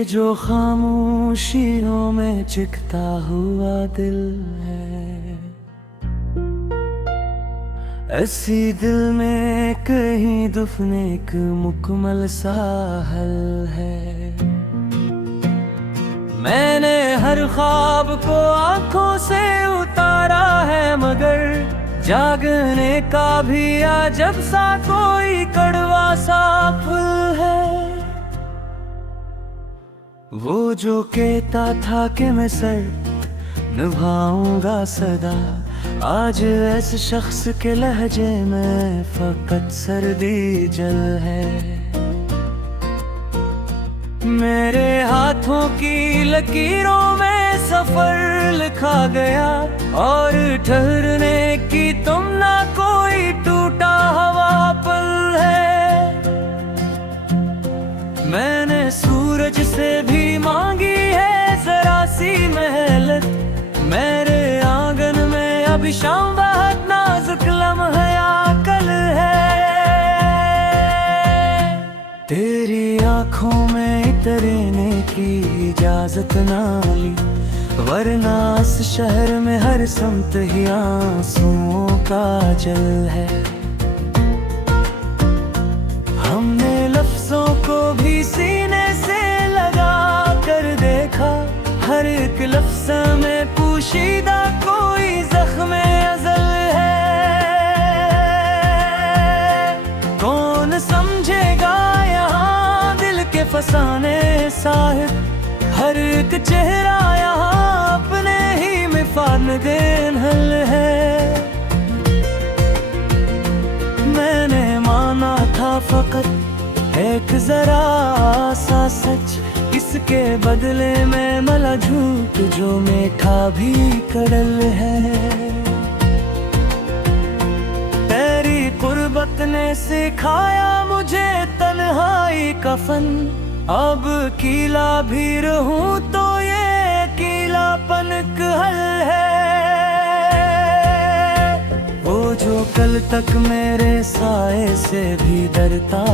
ये जो खामोशियों में चिखता हुआ दिल है, ऐसी दिल में कहीं दफने एक मुकम्मल सा हल है। मैंने हर ख्वाब को आंखों से उतारा है, मगर जागने का भी अजब सा कोई कड़वा सा फल है। वो जो कहता था कि मैं सर निभाऊंगा सदा, आज ऐसे शख्स के लहजे में फकत सर्दी जल है। मेरे हाथों की लकीरों में सफर लिखा गया, और ठहरने की तुम ना कोई टूटा हवा पल है। मैंने सूरज से भी मांगी है जरा सी मेहलत, मेरे आंगन में अभी शाम बहुत नाजुक लम्हा कल है। तेरी आंखों में इतरने की इजाजत ना ली, वरना इस शहर में हर समत ही आंसुओं का जल है। हमने लफ्जों को भी सीने से लगा कर देखा, हर एक लफ्ज में पोशीदा कोई जख्म अज़ल है। कौन समझेगा यहाँ दिल के फसाने साहिब, हर एक चेहरा यहाँ अपने ही मिफाद में देनहल है। मैंने माना था फकत एक जरा सा सच, इसके बदले में मला झूठ जो मीठा भी कड़ल है। तेरी कुर्बत ने सिखाया मुझे तन्हाई का फन, अब कीला भी रहूं तो ये कीलापन हल है। वो जो कल तक मेरे साए से भी डरता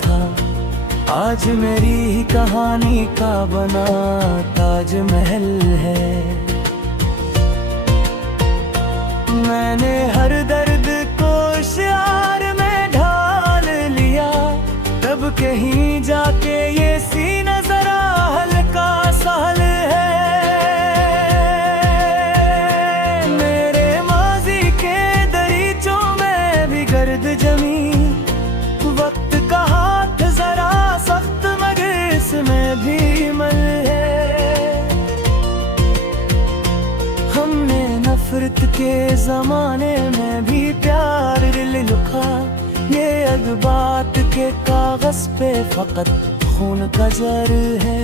था, आज मेरी ही कहानी का बना ताजमहल है। मैंने हर दर्द को शियार में ढाल लिया, तब कहीं जाके ये सीना जरा हल्का सहल है। मेरे माजी के दरीचों में भी गर्द जमी, वक्त का हाथ जरा सख्त मगर इसमें भी मल है। हमने नफरत के जमाने में भी प्यार दिल लुका, ये अग बात के कागज पे फकत खून का जर है।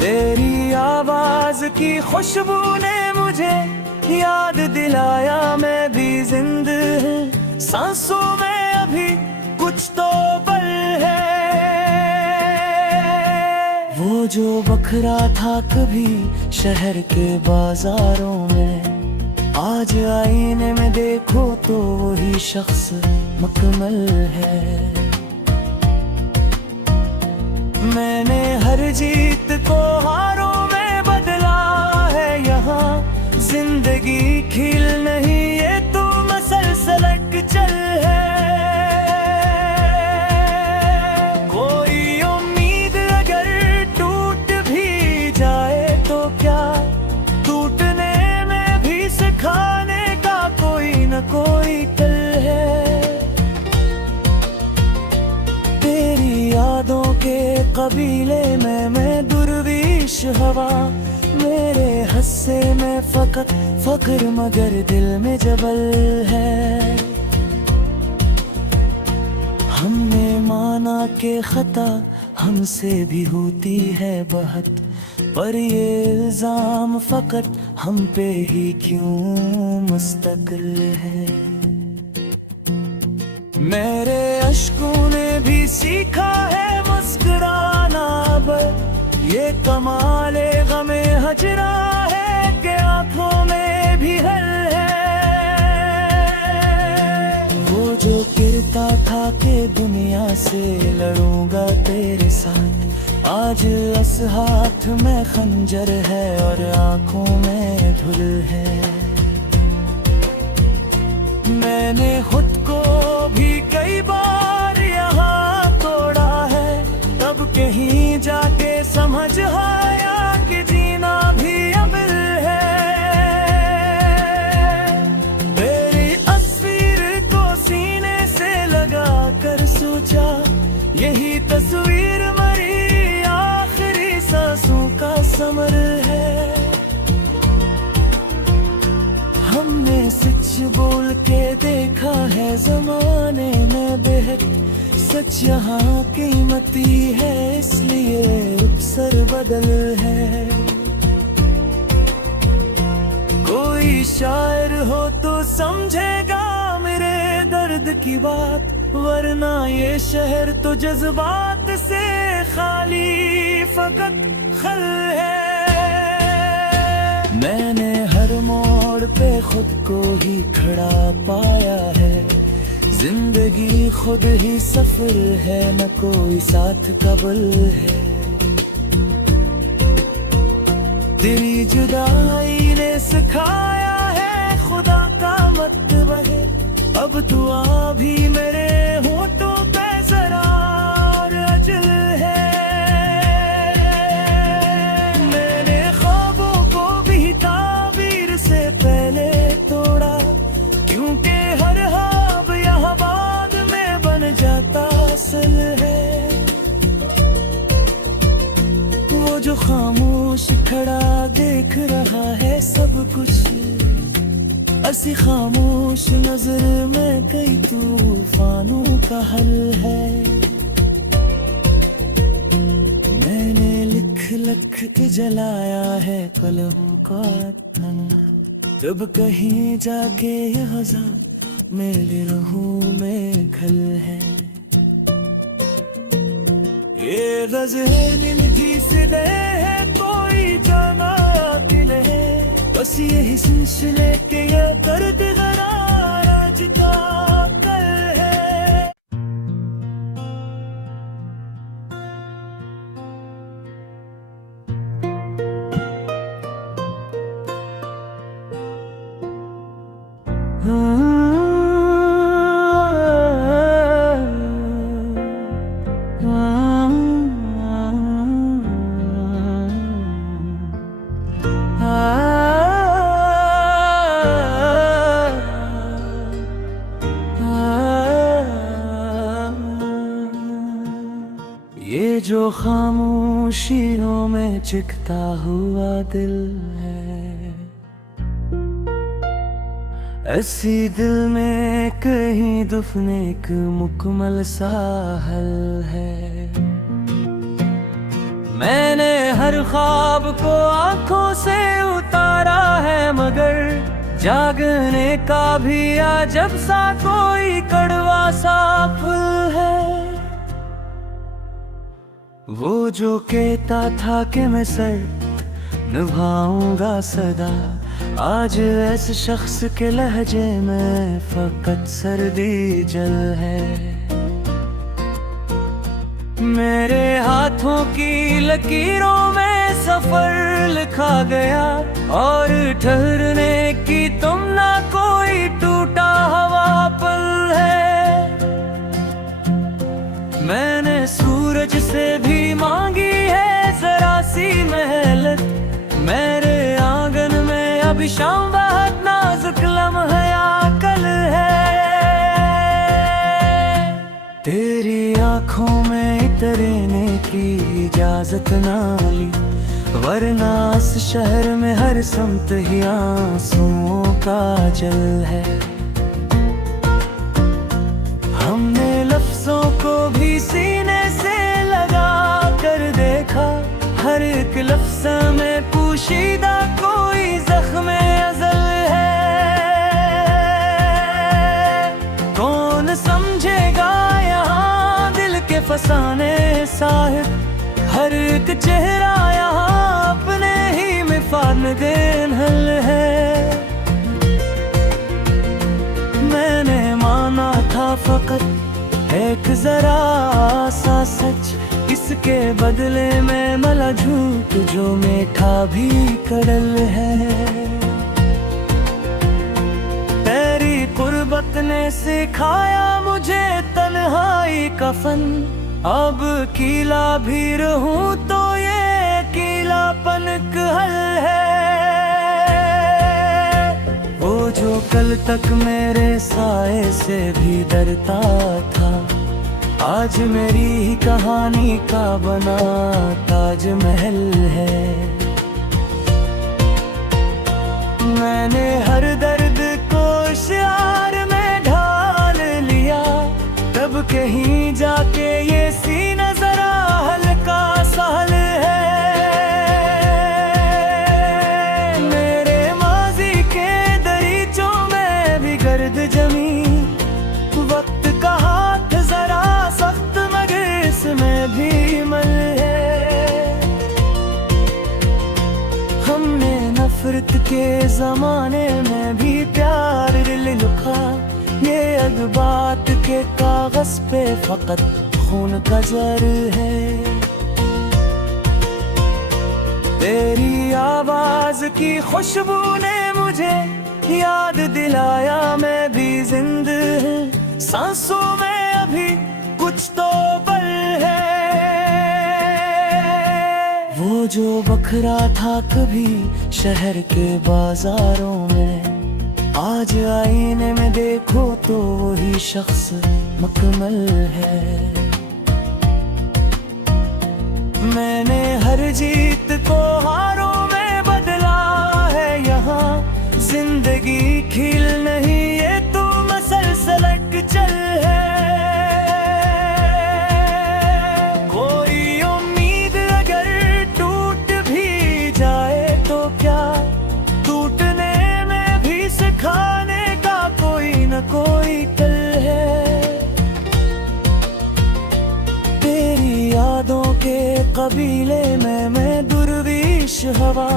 तेरी आवाज की खुशबू ने मुझे याद दिलाया मैं भी जिंदा हूँ, सांसों में अभी कुछ तो पल है। वो जो बखरा था कभी शहर के बाजारों में, आज आईने में देखो तो वही शख्स मुकम्मल है। मैंने हर जीत को हारों में बदला है, यहाँ जिंदगी खिल नहीं ये तो मसलसल चल है। कोई उम्मीद अगर टूट भी जाए तो क्या, टूटने में भी सिखाने का कोई न कोई कल है। तेरी यादों के कबीले में मैं दुर्विश हवा, मेरे हस्से में फकत फक्र मगर दिल में जबल है। हमने माना के खता हमसे भी होती है बहुत, पर ये इल्जाम फकत हम पे ही क्यों मुस्तकिल है। मेरे अश्कों ने भी सीखा है मुस्कुराना, पर ये कमाले गमे हजरा है कि आंखों में भी हल है। वो जो गिरता था के दुनिया से लड़ूंगा तेरे साथ। आज इस हाथ में खंजर है और आंखों में धुल है। मैंने खुद को भी कई बार यहाँ तोड़ा है, तब कहीं जाके समझ आया कि जीना भी अमल है। मेरी तस्वीर को सीने से लगा कर सोचा, यही तस्वीर मरी आखिरी सांसों का समर है। हमने सच बोल के देखा है ज़माने में बेहद, सच यहाँ कीमती है इसलिए अक्सर बदल है। कोई शायर हो तो समझेगा मेरे दर्द की बात, वरना ये शहर तो जज्बात से खाली फकत खल है। मैंने हर मोड़ पे खुद को ही खड़ा पाया है। जिंदगी खुद ही सफर है, न कोई साथ कबल है। तेरी जुदाई ने सिखाया है खुदा का मतबा है। अब दुआ भी मेरे होठों पे जरा और अजल है। मैंने ख्वाबों को भी ताबीर से पहले तोड़ा, क्योंकि हर ख्वाब यहाँ बाद में बन जाता असल है। वो जो खामोश खड़ा देख रहा है सब कुछ, ऐसी खामोश नजर में कई तूफानों का हल है। मैंने लिख के जलाया है कलम का तन, तब कहीं जाके यह मेरे रूह में खल है। ये गज़लें निधि से दे है कोई जाना दिल है, बस यही सिलसिले के ये दर्द गरार आज का कल है। ये जो खामोशियों में चिखता हुआ दिल है, ऐसी दिल में कहीं दफन एक मुकम्मल सा हल है। मैंने हर ख्वाब को आंखों से उतारा है, मगर जागने का भी अजब सा कोई कड़वा सा फूल है। वो जो कहता था कि मैं सर निभाऊंगा सदा, आज ऐसे शख्स के लहजे में फकत सर्दी जल है। मेरे हाथों की लकीरों में सफर लिखा गया, और ठहरने की तुम ना कोई टूटा हवा पल है। मैंने सूरज से भी मांगी है जरा सी मेहलत, मेरे आंगन में अभी शाम बहुत नाजुक लम्हा कल है। तेरी आंखों में इतरने की इजाजत ना ली, वरना इस शहर में हर समत ही आंसुओं का जल है। हमने लफ्जों को भी सीने से लगा कर देखा, हर एक लफ्ज में पोशीदा कोई जख्म अज़ल है। कौन समझेगा यहाँ दिल के फसाने साहिब, हर एक चेहरा यहाँ अपने ही मिफाद में देनहल है। मैंने माना था फकत एक जरा सा सच इसके बदले में मला झूठ जो मीठा भी कड़ल है। तेरी कुर्बत ने सिखाया मुझे तन्हाई का फन, अब कीला भी रहूं तो ये कीलापन हल है। वो जो कल तक मेरे साए से भी डरता था, आज मेरी ही कहानी का बना ताजमहल है। मैंने हर दर्द को शियार में ढाल लिया, तब कहीं जाके ये सीना जरा हल्का सहल है। मेरे माजी के दरीचों में भी गर्द जमी, वक्त का हाथ जरा सख्त मगर इसमें भी मल है। हमने नफरत के जमाने में भी प्यार लिखा, ये अगबात के कागज पे फकत खून का जर है। तेरी आवाज की खुशबू ने मुझे याद दिलाया मैं भी जिंदा हूँ, सांसों में अभी कुछ तो पल है। वो जो बखरा था कभी शहर के बाजारों में, आज आईने में देखो तो वही शख्स मुकम्मल है। मैंने हर जीत को हारों में बदला है, यहाँ जिंदगी खिल नहीं ये तो मसलसल चल है। कोई उम्मीद अगर टूट भी जाए तो क्या, टूटने में भी सिखाने का कोई न कोई कल है। तेरी यादों के कबीले में मैं दुर्विश हवा,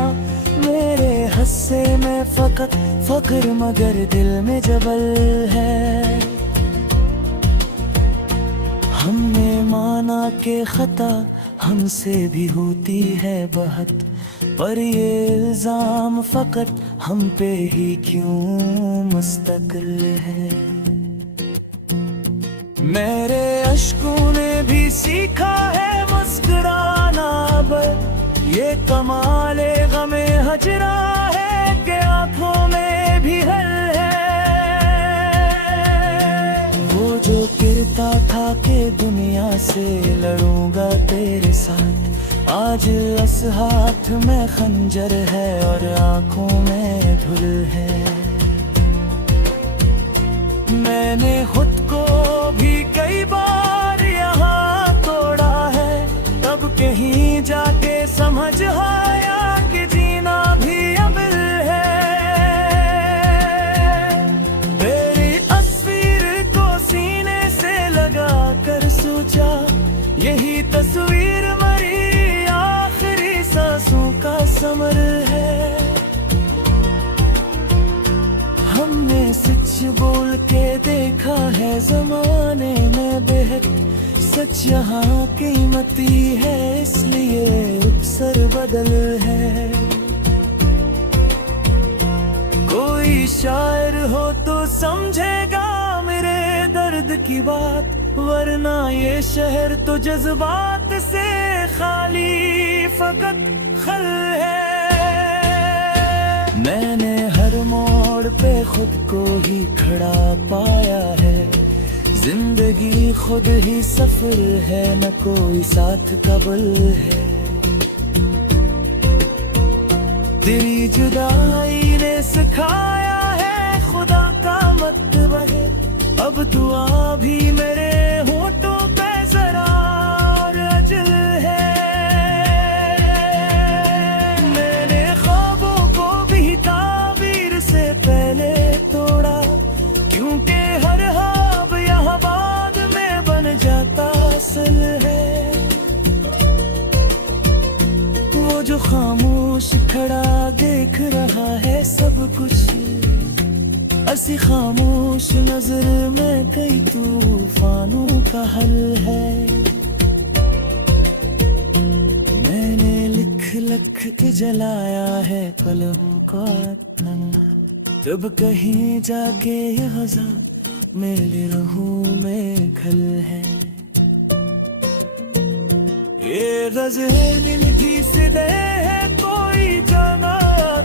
मेरे हस्से में फकत फक्र मगर दिल में जबल है। हमने माना के खता हमसे भी होती है बहुत, पर ये इल्जाम फकत हम पे ही क्यों मुस्तकिल है। मेरे अश्कों ने भी सीखा है मुस्कुराना, पर ये कमाले गमे हजरा है कि आंखों में भी हल है। वो जो गिरता था कि दुनिया से लड़ूंगा तेरे साथ, आज इस हाथ में खंजर है और आंखों में धुल है। मैंने खुद को भी कई बार यहाँ तोड़ा है, तब कहीं जाके समझ आया कि जीना भी अमल है। तेरी तस्वीर को सीने से लगा कर सोचा, यही तस्वीर मरी आखिरी सांसों का समर है। हमने सच बोल के देखा है जमाने में बेहद, सच यहाँ कीमती है इसलिए अक्सर बदल है। कोई शायर हो तो समझेगा मेरे दर्द की बात, वरना ये शहर तो जज्बात से खाली फकत खल है। मैंने हर मोड़ पे खुद को ही खड़ा पाया है, जिंदगी खुद ही सफर है न कोई साथ कबल है। तेरी जुदाई ने सिखाया है खुदा का मतबा है, अब दुआ भी मेरे होठों पे जरा और अजल है। मैंने ख्वाबों को भी ताबीर से पहले तोड़ा, क्योंकि हर ख्वाब यहाँ बाद में बन जाता असल है। वो जो खामोश खड़ा देख रहा है सब कुछ, ऐसी खामोश नजर में कई तूफानों का हल है। मैंने लिख के जलाया है कलम का तन, तब कहीं जाके यह मेरे रहूं में खल है। ये गज़ल भी सिदे है कोई जाना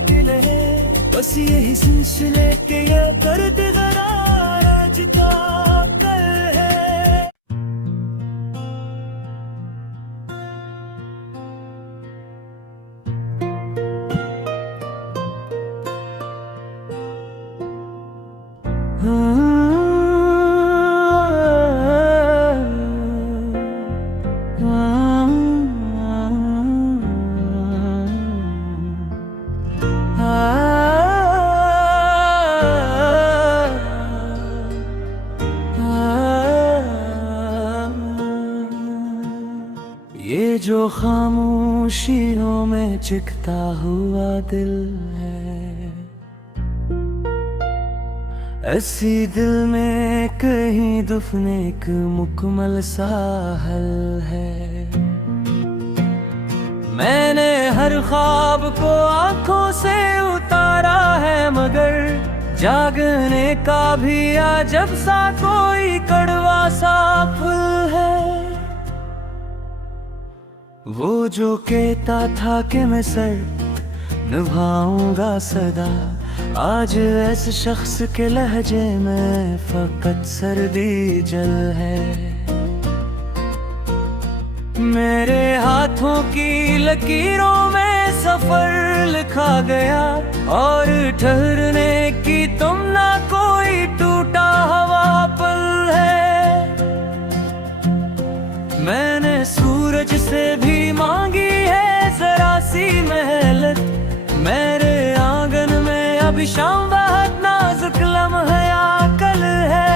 दिल है, बस यही सिलसिले के ये दर्द ज़रार आज का कल है। ये जो खामोशियों में चिखता हुआ दिल है, ऐसी दिल में कहीं दुफने एक मुकम्मल सा हल है। मैंने हर ख्वाब को आंखों से उतारा है, मगर जागने का भी अजब सा कोई कड़वा सा फूल है। वो जो कहता था कि मैं सर निभाऊंगा सदा, आज ऐसे शख्स के लहजे में फकत सर्दी जल है। मेरे हाथों की लकीरों में सफर लिखा गया, और ठहरने की तुम ना कोई टूटा हवा पल है। मैंने सूरज से भी मांगी है जरा सी मेहलत, मेरे आंगन में अभी शाम बहुत नाजुक लम्हा कल है।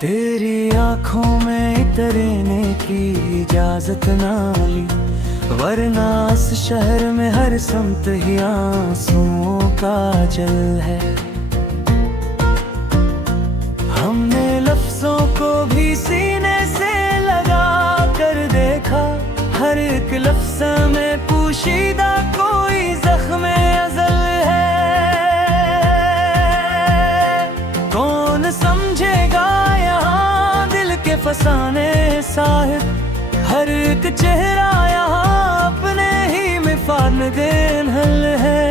तेरी आंखों में इतरने की इजाजत ना ली, वरना इस शहर में हर समत ही आंसुओं का जल है। हमने लफ्जों को भी सीने से लगा कर देखा, हर एक लफ्ज में पोशीदा कोई ज़ख्म अज़ल है। कौन समझेगा यहाँ दिल के फसाने साहिब, हर एक चेहरा यहाँ अपने ही मिफाद में देनहल है।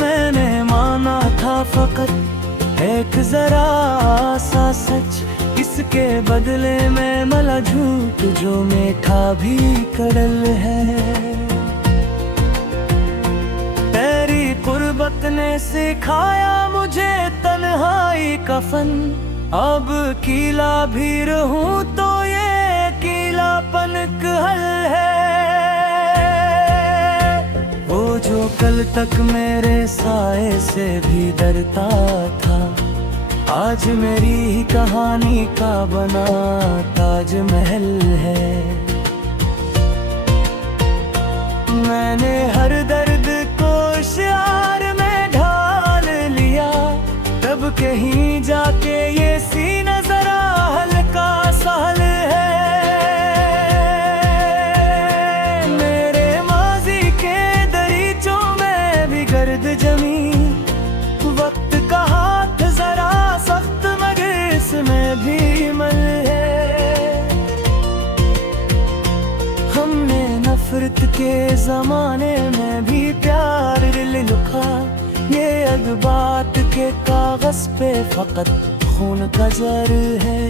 मैंने माना था फकत एक जरा सा सच, इसके बदले में मला झूठ जो मीठा भी कड़ल है। तेरी कुर्बत ने सिखाया मुझे तन्हाई का फन, अब कीला भी रहूं तो ये कीलापन हल है। वो जो कल तक मेरे साए से भी डरता था, आज मेरी ही कहानी का बना ताजमहल है। मैंने हर दर्द को शार में ढाल लिया, तब कहीं जाके ये सीना जरा हल्का सहल है। मेरे माजी के दरीचों में भी गर्द जमी, वक्त का हाथ जरा सख्त मगर इसमें भी मल है। हमने नफरत के जमाने में भी प्यार लिखा, ये अखबार के कागज पे फकत खून का जर है।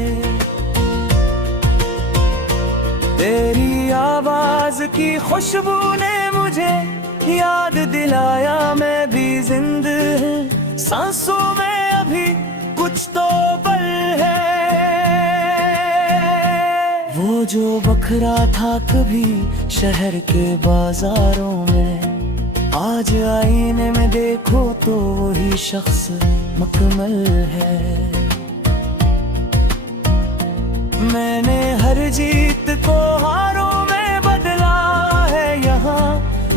तेरी आवाज की खुशबू ने मुझे याद दिलाया मैं भी जिंदा हूँ, सांसों में अभी कुछ तो पल है। वो जो बखरा था कभी शहर के बाजारों में, आज आईने में देखो तो वही शख्स मुकम्मल है। मैंने हर जीत को हारों में बदला है, यहाँ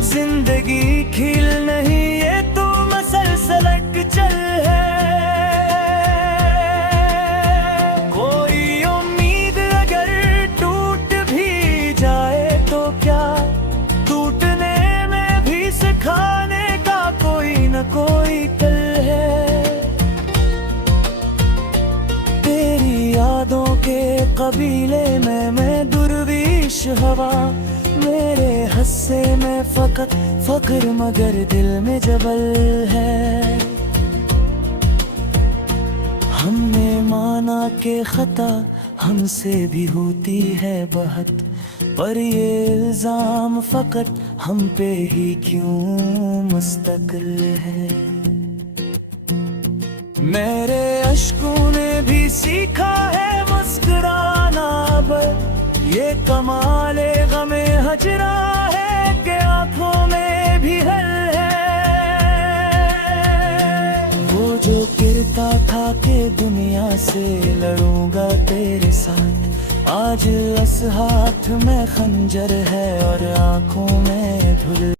जिंदगी खिल नहीं ये तो मसलसल चल है। कबीले में मैं दुर्विश हवा, मेरे हस्से में फकत फक्र मगर दिल में जबल है। हमने माना के खता हमसे भी होती है बहुत, पर ये इल्जाम फकत हम पे ही क्यों मुस्तकिल है। मेरे अश्कों ने भी सीखा है मुस्कुराना अब, ये कमाले गमे हजरा है कि आंखों में भी हल है। वो जो गिरता था कि दुनिया से लड़ूंगा तेरे साथ, आज इस हाथ में खंजर है और आंखों में धुल